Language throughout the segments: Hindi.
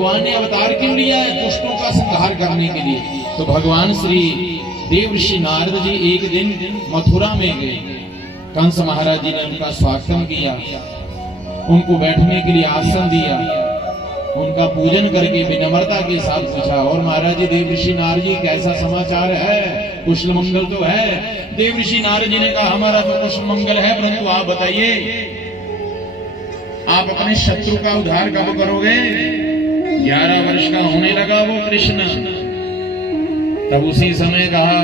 भगवान ने अवतार क्यों लिया है? दुष्टों का संहार करने के लिए। तो भगवान श्री देव ऋषि नारद जी एक दिन मथुरा में गए। कंस महाराज जी ने उनका स्वागत किया, उनको बैठने के लिए आसन दिया, उनका पूजन करके विनम्रता के साथ पूछा, और महाराज जी देव ऋषि नारद जी कैसा समाचार है? कुशल मंगल तो है? देव ऋषि नारद जी ने कहा हमारा तो कुशल मंगल है, परंतु आप बताइए आप अपने शत्रु का उद्धार कब करोगे? 11 वर्ष का होने लगा वो कृष्ण। तब उसी समय कहा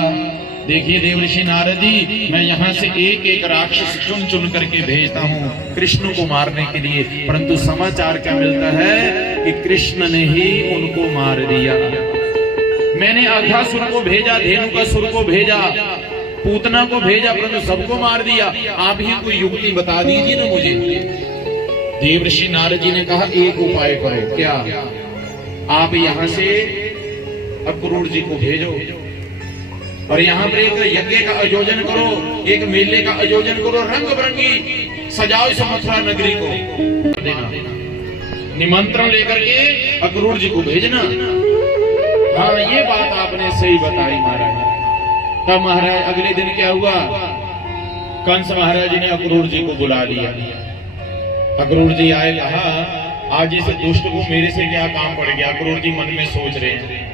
देखिए देव ऋषि नारद जी, मैं यहाँ से एक एक राक्षस चुन चुन करके भेजता हूँ कृष्ण को मारने के लिए, परंतु समाचार क्या मिलता है कि कृष्ण ने ही उनको मार दिया। मैंने अघासुर को भेजा, धेनुकासुर को भेजा, पूतना को भेजा, परंतु सबको मार दिया। आप ही कोई युक्ति बता दीजिए ना मुझे। देव ऋषि नारद जी ने कहा एक उपाय करो। क्या? आप यहाँ से अक्रूर जी को भेजो और यहाँ पर एक यज्ञ का आयोजन करो, एक मेले का आयोजन करो, रंग बिरंगी सजाओ इस मथुरा नगरी को देना, निमंत्रण लेकर के अक्रूर जी को भेजना। हाँ ये बात आपने सही बताई महाराज। तब महाराज अगले दिन क्या हुआ? कंस महाराज जी ने अक्रूर जी को बुला लिया। अक्रूर जी आए, कहा आज इस दुष्ट को मेरे से क्या काम पड़ गया? अक्रूर जी मन में सोच रहे हैं।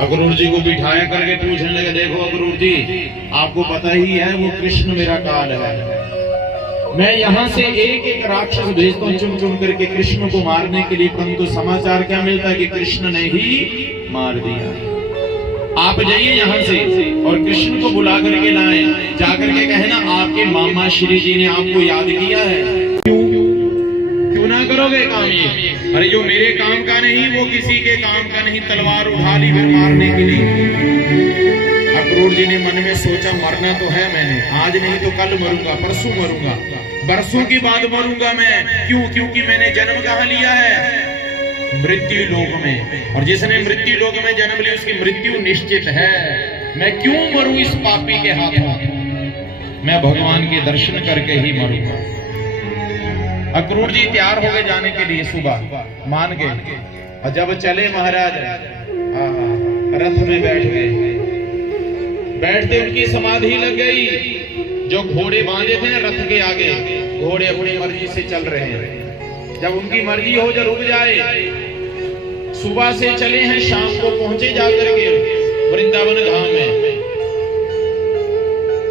अक्रूर जी को बिठाया करके पूछने लगे, देखो अक्रूर जी आपको पता ही है वो कृष्ण मेरा काल है, मैं यहाँ से एक एक राक्षस भेजता हूँ चुन चुन करके कृष्ण को मारने के लिए, परंतु समाचार क्या मिलता है कि कृष्ण ने ही मार दिया। आप जाइए यहाँ से और कृष्ण को बुला करके लाए, जाकर के कहे ना आपके मामा श्री जी ने आपको याद किया है। क्यों ना करोगे काम ये? अरे जो मेरे काम का नहीं वो किसी के काम का नहीं, तलवार उठा ली फिर मारने के लिए। अक्रूर जी ने मन में सोचा मरना तो है मैंने, आज नहीं तो कल मरूंगा, परसों मरूंगा, बरसों के बाद मरूंगा मैं। क्यों? क्योंकि मैंने जन्म कहाँ लिया है? मृत्यु लोक में, और जिसने मृत्यु लोक में जन्म लिया उसकी मृत्यु निश्चित है। मैं क्यों मरूं इस पापी के हाथों? मैं भगवान के दर्शन करके ही मरूंगा। अक्रूर जी तैयार हो गए जाने के लिए, सुबह मान गए, और जब चले महाराज रथ में बैठ गए। बैठते उनकी समाधि लग गई। जो घोड़े बांधे थे ना रथ के आगे, घोड़े अपनी मर्जी से चल रहे हैं। जब उनकी मर्जी हो जब रुक जाए। सुबह से चले हैं, शाम को पहुंचे जाकर के वृंदावन धाम में,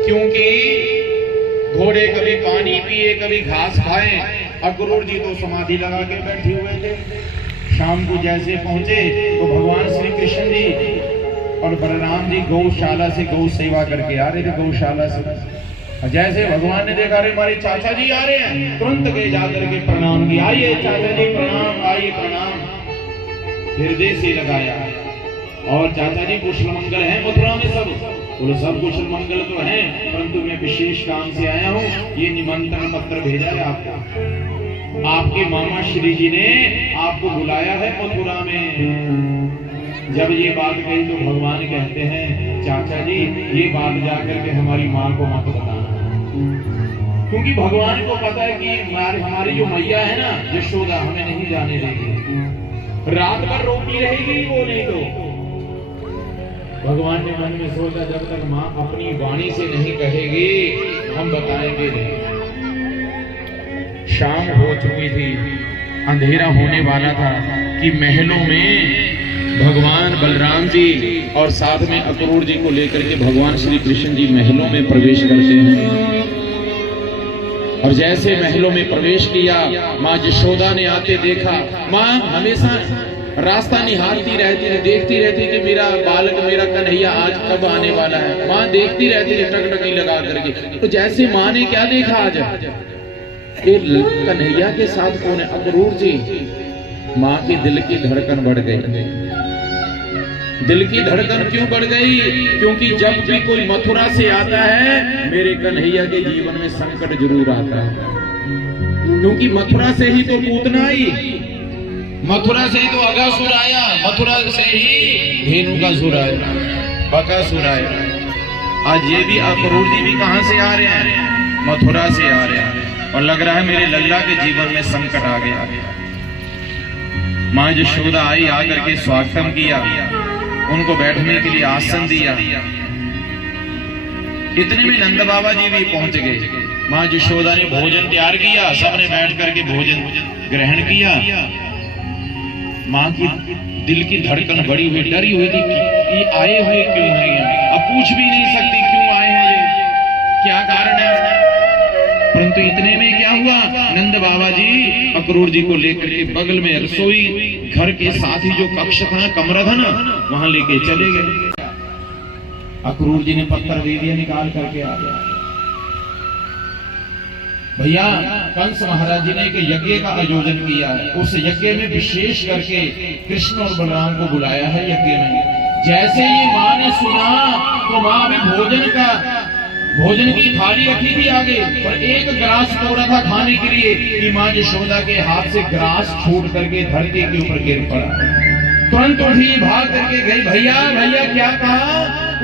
क्योंकि घोड़े कभी पानी पिए कभी घास खाए। अक्रूर जी तो समाधि लगा के बैठे हुए थे। शाम को जैसे पहुंचे तो भगवान श्री कृष्ण जी और बलराम जी गौशाला से गौ सेवा करके आ रहे थे, गौशाला से। जैसे भगवान ने देखा अरे हमारे चाचा जी आ रहे हैं, तुरंत गए जाकर के प्रणाम किया, आइए चाचा जी प्रणाम, आइए प्रणाम, हृदय से लगाया। और चाचा जी कुशल मंगल है मथुरा में? सब बोले सब कुशल मंगल तो है, परंतु मैं विशेष काम से आया हूँ, ये निमंत्रण पत्र भेजा है आपको, आपके मामा श्री जी ने आपको बुलाया है मथुरा में। जब ये बात कही तो भगवान कहते हैं चाचा जी ये बात जाकर के हमारी माँ को मत बताना, क्योंकि भगवान को पता है कि हमारी जो मैया है ना यशोदा हमें नहीं जाने देगी, रात भर रोती रहेगी वो, नहीं तो। भगवान ने मन में सोचा जब तक माँ अपनी वाणी से नहीं कहेगी हम बताएंगे नहीं। शाम हो चुकी थी, अंधेरा होने वाला था कि महलों में भगवान बलराम जी और साथ में अक्रूर जी को लेकर के भगवान श्री कृष्ण जी महलों में प्रवेश करते हैं। और जैसे महलों में प्रवेश किया, माँ यशोदा ने आते देखा। माँ हमेशा रास्ता निहारती रहती थी, देखती रहती कि मेरा बालक मेरा कन्हैया आज कब आने वाला है। माँ देखती रहती थी टकटकी लगा करके। तो जैसे माँ ने क्या देखा आज, कन्हैया के साथ कौन है? अक्रूर जी। माँ की दिल की धड़कन बढ़ गई। दिल की धड़कन क्यों बढ़ गई? क्योंकि जब भी कोई मथुरा से आता है मेरे कन्हैया के जीवन में संकट जरूर आता है, क्योंकि मथुरा से ही तो पूतना आई, मथुरा से ही तो अघासुर आया, मथुरा से ही धेनुकासुर आया, बकासुर आया। आज ये भी अक्रूर जी भी कहां से आ रहे हैं? मथुरा से आ रहे हैं। और लग रहा है मेरे लल्ला के जीवन में संकट आ गया। माँ यशोदा आई, आकर के स्वागतम किया, उनको बैठने के लिए आसन दिया। इतने में नंद बाबा जी भी पहुंच गए। माँ यशोदा ने भोजन तैयार किया, सबने बैठ करके भोजन ग्रहण किया। माँ की दिल की धड़कन बड़ी हुई, डरी हुई थी कि ये आए हुए क्यों हैं। अब पूछ भी नहीं सकती क्यों आए हैं, ये क्या कारण है। परंतु इतने में क्या हुआ, नंद बाबा जी अक्रूर जी को लेकर के बगल में रसोई घर के साथ ही जो कक्ष था, कमरा था ना, वहां लेके चले गए। अक्रूर जी ने पत्थर दे दिया, निकाल करके आ गया। भैया कंस महाराज जी ने एक यज्ञ का आयोजन किया है, उस यज्ञ में विशेष करके कृष्ण और बलराम को बुलाया है यज्ञ में। जैसे ही माँ ने सुना तो माँ भी भोजन की थाली रखी थी आगे, पर एक ग्रास तोड़ा था खाने के लिए कि माँ यशोदा के हाथ से ग्रास छूट करके धरती के ऊपर गिर पड़ा। तुरंत उठी, भाग करके गई। भैया भैया क्या कहा,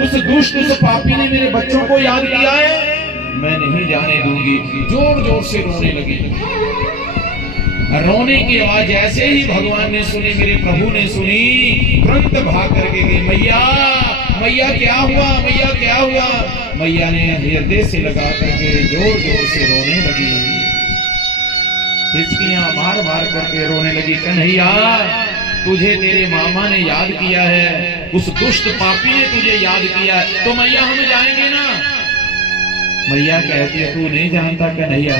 उस दुष्ट उस पापी ने मेरे बच्चों को याद किया है, मैं नहीं जाने दूंगी। जोर जोर से रोने लगी। रोने की आवाज जैसे ही भगवान ने सुनी, मेरे प्रभु ने सुनी, तुरंत भाग करके गई। मैया मैया क्या हुआ, मैया क्या हुआ। मैया ने हृदय से लगा करके जोर जोर से रोने लगी, हिचकियां मार मार करके रोने लगी। कन्हैया तुझे तेरे मामा ने याद किया है, उस दुष्ट पापी ने तुझे याद किया है, तो मैया हम जाएंगे ना। मैया कहती है तू नहीं जानता कन्हैया,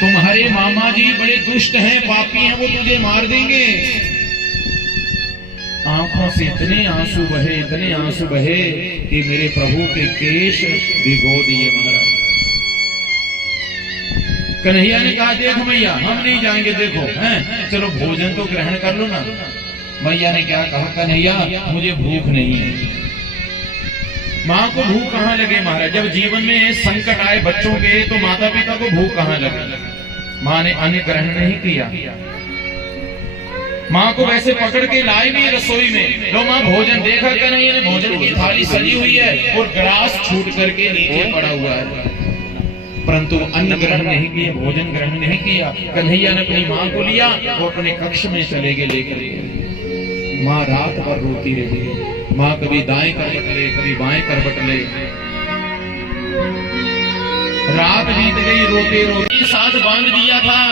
तुम्हारे मामा जी बड़े दुष्ट हैं, पापी हैं, वो तुझे मार देंगे। आंखों से इतने आंसू बहे, इतने आंसू बहे कि मेरे प्रभु के केश भिगो दिए महाराज। कन्हैया ने कहा देख मैया हम नहीं जाएंगे, देखो हैं, चलो भोजन तो ग्रहण कर लो ना। मैया ने क्या कहा, कन्हैया मुझे भूख नहीं है। माँ को भूख कहाँ लगे महाराज, जब जीवन में संकट आए बच्चों के तो माता पिता को भूख कहाँ लगे। माँ ने अन्न ग्रहण नहीं किया। माँ को वैसे पकड़ के लाई भी रसोई में, लो माँ भोजन। देखा क्या नहीं, ये भोजन की थाली सजी हुई है और ग्रास छूट करके नीचे पड़ा हुआ है, परंतु अन्न ग्रहण नहीं किया, भोजन ग्रहण नहीं किया। कन्हैया ने अपनी माँ को लिया और अपने कक्ष में चले गए लेकर। माँ रात भर रोती रही। माँ कभी दाएं करवट ले, कभी बाएं करवट ले। रात बीत गई, रोते रोते साथ बांध दिया था,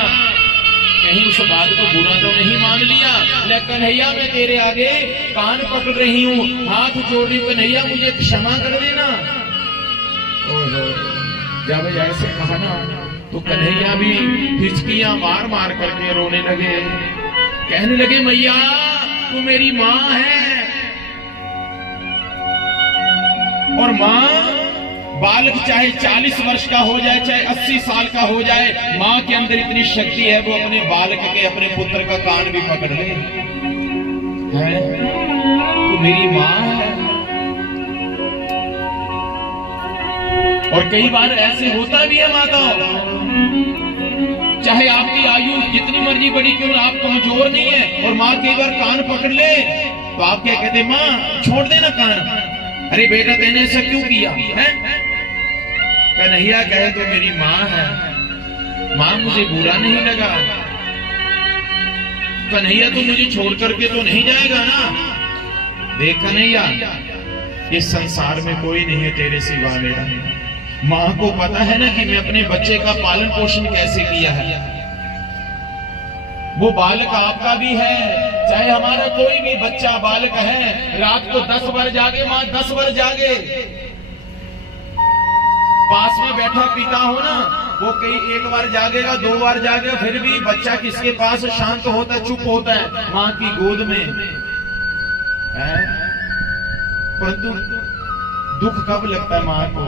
कहीं उस बात को बुरा तो नहीं मान लिया। ले कन्हैया मैं तेरे आगे कान पकड़ रही हूँ, हाथ जोड़ रही हूँ, कन्हैया मुझे क्षमा कर देना। जब ऐसे कहा ना तो कन्हैया भी हिचकियां मार मार करके रोने लगे, कहने लगे मैया तू मेरी माँ है। और माँ बालक चाहे 40 वर्ष का हो जाए, चाहे 80 साल का हो जाए, माँ के अंदर इतनी शक्ति है वो अपने बालक के, अपने पुत्र का कान भी पकड़ ले। है तो मेरी माँ है। और कई बार ऐसे होता भी है माताओं, चाहे आपकी आयु जितनी मर्जी बड़ी क्यों, आप कमजोर नहीं है और माँ कई बार कान पकड़ ले तो आप क्या कहते, माँ छोड़ देना कान। अरे बेटा तेने ऐसा क्यों किया है। कन्हैया कहे तो मेरी माँ है, माँ मुझे बुरा नहीं लगा। कन्हैया तो मुझे छोड़ करके तो नहीं जाएगा ना। देख कन्हैया इस संसार में कोई नहीं है तेरे सिवा मेरा। माँ को पता है ना कि मैं अपने बच्चे का पालन पोषण कैसे किया है। वो बालक आपका भी है, चाहे हमारा कोई भी बच्चा बालक है, रात को 10 बार जागे माँ, 10 बार जागे। पास में बैठा पिता हो ना, वो कई 1 बार जागेगा, 2 बार जागेगा, फिर भी बच्चा किसके पास शांत होता है, चुप होता है, माँ की गोद में। परंतु दुख कब लगता है माँ को,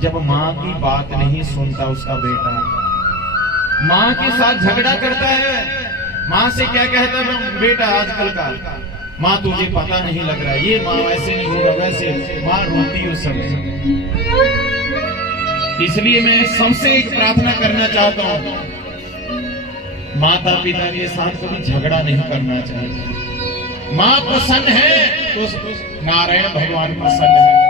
जब माँ की बात नहीं सुनता उसका बेटा, माँ के साथ झगड़ा करता है। माँ से क्या कहता है बेटा आजकल का, माँ तुझे पता नहीं लग रहा है, ये माँ वैसे नहीं होगा वैसे, माँ रोती उस समय। इसलिए मैं सबसे एक प्रार्थना करना चाहता हूँ, माता पिता के साथ कभी झगड़ा नहीं करना चाहिए। माँ प्रसन्न है तो नारायण भगवान प्रसन्न है।